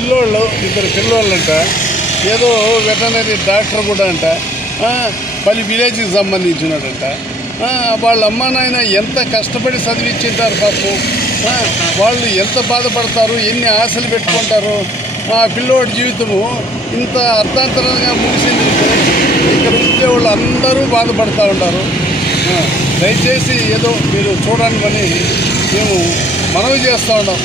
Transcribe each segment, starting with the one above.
పిల్లోళ్ళు ఇద్దరు పిల్లోళ్ళంట, ఏదో వెటనరీ డాక్టర్ కూడా అంట, పది విలేజ్కి సంబంధించినాడంట. వాళ్ళ అమ్మ నాయన ఎంత కష్టపడి చదివించింటారు పాపం. వాళ్ళు ఎంత బాధపడతారు, ఎన్ని ఆశలు పెట్టుకుంటారు. ఆ పిల్లోడి జీవితము ఇంత అర్థాంతరంగా ముగిసింది. ఇక్కడ ఉండే వాళ్ళు అందరూ బాధపడుతూ ఉంటారు. దయచేసి ఏదో మీరు చూడండి అని మేము మనవి చేస్తూ ఉన్నాం.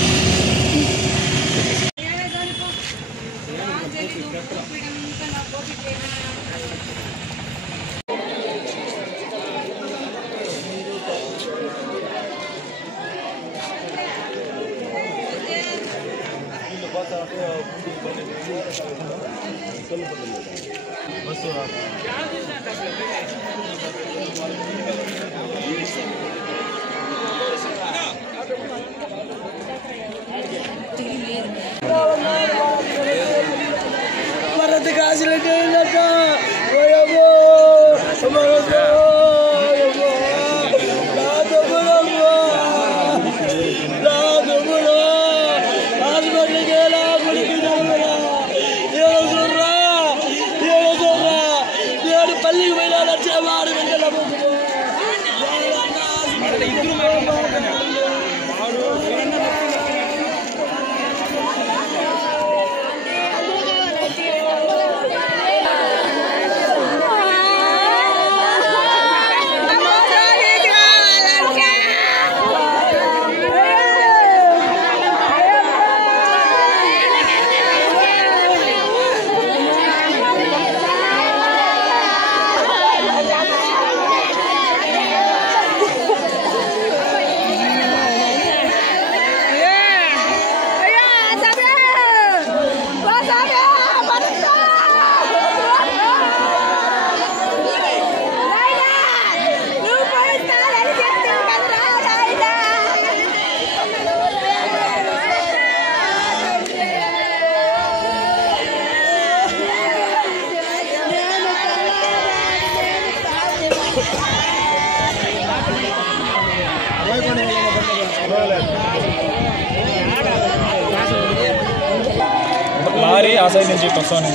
లారీ ఆ సైడ్ నుంచి ఇటు వస్తాను.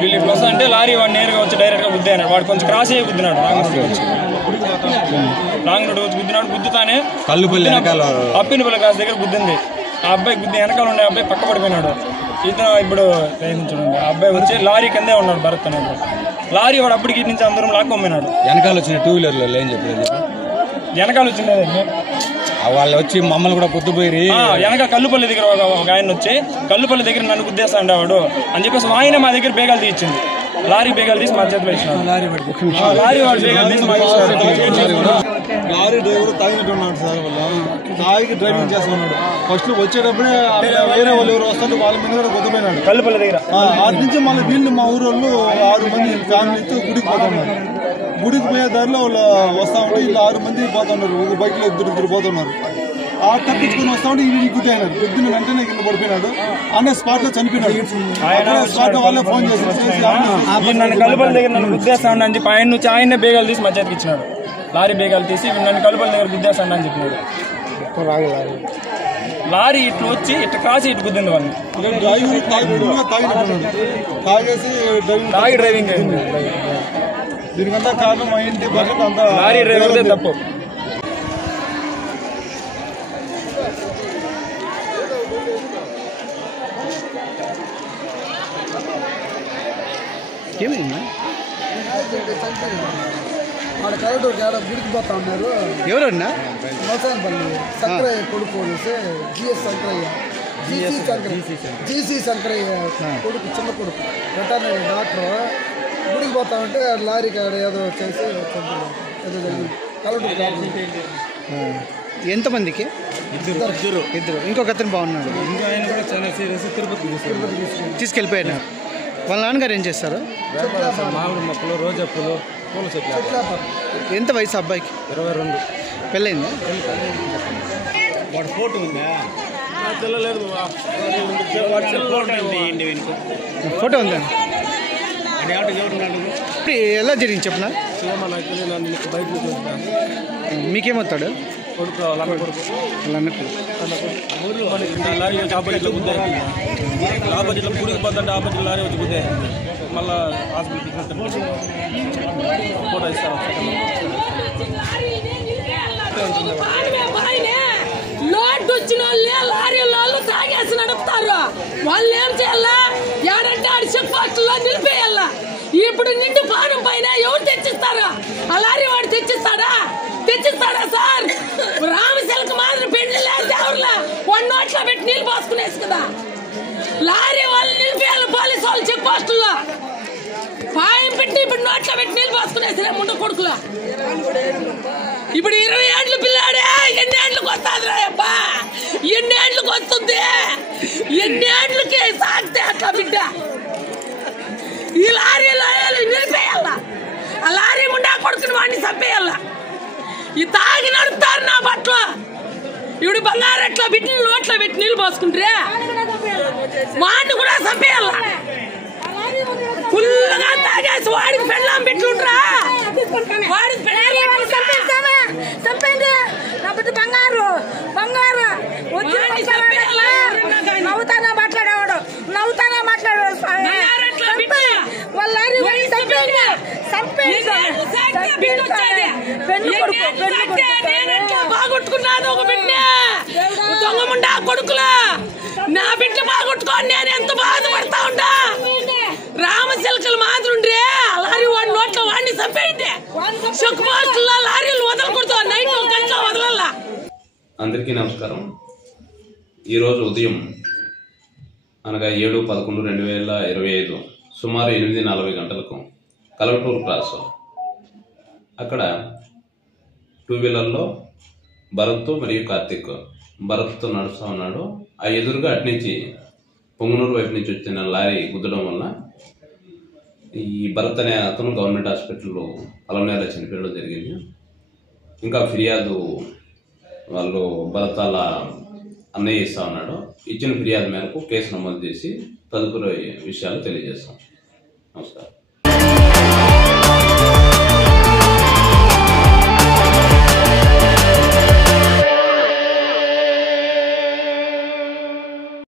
వీళ్ళు ఇప్పుడు వస్తా అంటే లారీ వాడు నేరుగా వచ్చి డైరెక్ట్గా గుద్దాడు. వాడు కొంచెం క్రాస్ అయ్యి గుద్దినాడు. రాంగ్ రోడ్ వచ్చి గుద్దినాడు. గుద్దుతానే అప్పినపల్లి క్రాస్ దగ్గర గుద్దింది. ఆ అబ్బాయి గుద్ది వెనకాల ఉండే అబ్బాయి పక్క పడిపోయినాడు. ఇతను ఇప్పుడు చూడండి, ఆ అబ్బాయి వచ్చి లారీ కిందే ఉన్నాడు భరత్ అనేది. లారీ వాడు అప్పటికి నుంచి అందరం లాక్కొమ్మినాడు. వెనకాల వచ్చిన 2 వీలర్లో ఏం చెప్పలేదు. వెనకాల వచ్చింది వాళ్ళు వచ్చి మమ్మల్ని కూడా గుద్దుపోయి వెనక కల్లుపల్లి దగ్గర ఒక ఆయన వచ్చి కల్లుపల్లి దగ్గర నన్ను గుద్దేస్తా ఉండేవాడు అని చెప్పేసి ఆయన మా దగ్గర బేగాలు తీయించింది. లారీ బేగాలు తీసి మా చేతిలో ఇచ్చినాడు. లారీ వాడు బేగాలు తీసి మాకు ఇచ్చినాడు. లారీ డ్రైవర్ తాగినట్టు ఉన్నాడు సార్. వాళ్ళు తాగి డ్రైవింగ్ చేస్తున్నాడు. ఫస్ట్ వచ్చేటప్పుడే వేరే వాళ్ళు ఎవరు వస్తుంటే వాళ్ళ మీద కూడా గుద్దుపోయినాడు కల్లుపల్లి దగ్గర. అటు నుంచి మళ్ళీ వీళ్ళు మా ఊరు వాళ్ళు 6 మంది ఫ్యామిలీతో గుడికి పోతున్నారు. గుడికి పోయే దారిలో వాళ్ళు వస్తా ఉంటే వీళ్ళు 6 మంది పోతున్నారు. ఒక బైక్లో ఇద్దరు పోతున్నారు. ఆ తప్పించుకుని వస్తా ఉంటే వీళ్ళు గుద్దాయినారు. గుద్దిన వెంటనే కింద పడిపోయినాడు. అనే స్పాట్ లో చనిపోయినాడు. స్పాట్ వాళ్ళే ఫోన్ చేసి నన్ను కల్లుపల్లి దగ్గర నన్ను గుద్దేస్తాను అని చెప్పి ఆయన నుంచి ఆయనే బేగాలు తీసి మా చేతికి ఇచ్చినాడు. లారీ బేగాలు తీసి నన్ను కల్లుపల్లి దగ్గర గుద్దేస్తాను అని చెప్పినాడు. లారీ ఇట్లు వచ్చి ఇట్లా క్రాస్ ఇటు గుద్దింది వాళ్ళని. తాగి డ్రైవింగ్ అయింది. దీనికంతా కారణం మా ఇంటి బస్సు అంతా లారీ డ్రైవర్దే తప్పు. ఏమైందా? వాళ్ళ కరెక్ట్ గుడికి పోతా ఉన్నారు. ఎవరన్నా? మోసానపల్లి సంక్రయ్య కొడుకు జిఎస్ సంక్రయ్య, జీసీ సంక్రయ్య కొడుకు, చిన్న కొడుకు వెటర్నరీ డాక్టర్. గుడికి పోతా ఉంటే లారీ కాడ ఏదో చేసి ఏదో జరిగింది. కరెక్ట్ ఎంతమందికి? ఇద్దరు. ఇంకొక అతను బాగున్నాడు. ఇంకా ఆయన కూడా చాలా సీరియస్. తిరుపతి తీసుకెళ్ళిపోయినారు. వాళ్ళ నాన్నగారు ఏం చేస్తారు? మామిడి మొక్కలు, రోజా పూలు, పూల చెట్లు. ఎంత వయసు అబ్బాయికి? 22. పెళ్ళైందా? వాడు ఫోటో ఉందా? ఫోటో ఉందా? ఎలా జరిగింది చెప్పనా? బయట మీకేమవుతాడు? కొడుకు వాళ్ళ అన్న కొడుకు లారీ వచ్చి ఆపోజిట్లో గుద్దే ఆపోజిట్లో గుడికి పోతుంటే ఆపోజిట్ లారీ వచ్చి గుద్దే మళ్ళీ హాస్పిటల్ ఫోటో ఇస్తారు. లోటు వచ్చిన వాళ్ళే లారీల వాళ్ళు తాగేసి నడుపుతారు. వాళ్ళు ఏం చేయాలా? ఏడంటే ఆడ చెక్ పోస్టుల్లో నిలిపేయాలా? ఇప్పుడు నిండు పానం పైన ఎవరు తెచ్చిస్తారు? ఆ లారీ వాడు తెచ్చిస్తాడా సార్? రామశిలకు మాత్రం పెళ్లి లేదు దేవుళ్ళ వాడి నోట్లో పెట్టి నీళ్ళు పోసుకునేసి కదా. లారీ వాళ్ళు నిలిపేయాలి పోలీసు వాళ్ళు చెక్ పోస్టుల్లో పాయం పెట్టి ఇప్పుడు నోట్లో పెట్టి నీళ్ళు పోసుకునేసి ముందు కొడుకులా. ఇప్పుడు 20 ఏళ్ళు పిల్లాడే ఎన్ని ఏళ్ళకి వస్తుంది రాయబ్బా? ఎన్ని ఏళ్ళకి వస్తుంది? ఎన్ని ఏళ్ళకి సాగితే అట్లా బిడ్డ? ఈ లారీలో నిలిపేయాల. ఆ లారీ ముండా కొడుకుని వాడిని చంపేయాల. ఈ తాగి నడుపుతారు నా బట్టలు. ఇప్పుడు బంగారు ఎట్లా పెట్టి నోట్లో పెట్టి నీళ్ళు పోసుకుంటే వాడిని కూడా చంపేయాల. ఫుల్గా తాగేసి వాడికి పెళ్ళాం పెట్టుండ్రా. వాడికి చంపండి నా బిడ్డ బంగారు నవ్వుతానే మాట్లాడేవాడు బాగొట్టుకున్నాను ఒక బిడ్డ దొంగముండా కొడుకులా. నా బిడ్డ బాగొట్టుకోని నేను ఎంత బాధపడతా ఉంటా. రామశిల్కలు మాత్రుండ్రే లారీ వాడి నోట్లో వాడిని చంపేయండి. చెక్ పోస్టుల్లో లారీలు వదలకూడదు. నైట్ 1 గంటలో వదలాల. అందరికీ నమస్కారం. ఈరోజు ఉదయం అనగా 7/11/2025 సుమారు 8:40 గంటలకు కలవటూరు క్రాస్ అక్కడ 2 వీలర్లో భరత్ మరియు కార్తిక్. భరత్తో నడుస్తూ ఉన్నాడు. ఆ ఎదురుగా అట్నుంచి పొంగునూరు వైపు నుంచి వచ్చిన లారీ గుద్దడం వల్ల ఈ భరత్ అనే అతను గవర్నమెంట్ హాస్పిటల్లో పొలంనేర చనిపోవడం జరిగింది. ఇంకా ఫిర్యాదు వాళ్ళు భరత్ అలా అన్నయ్య ఇస్తా ఉన్నాడు. ఇచ్చిన ఫిర్యాదు మేరకు కేసు నమోదు చేసి తదుపరి విషయాలు తెలియజేస్తాం. నమస్కారం.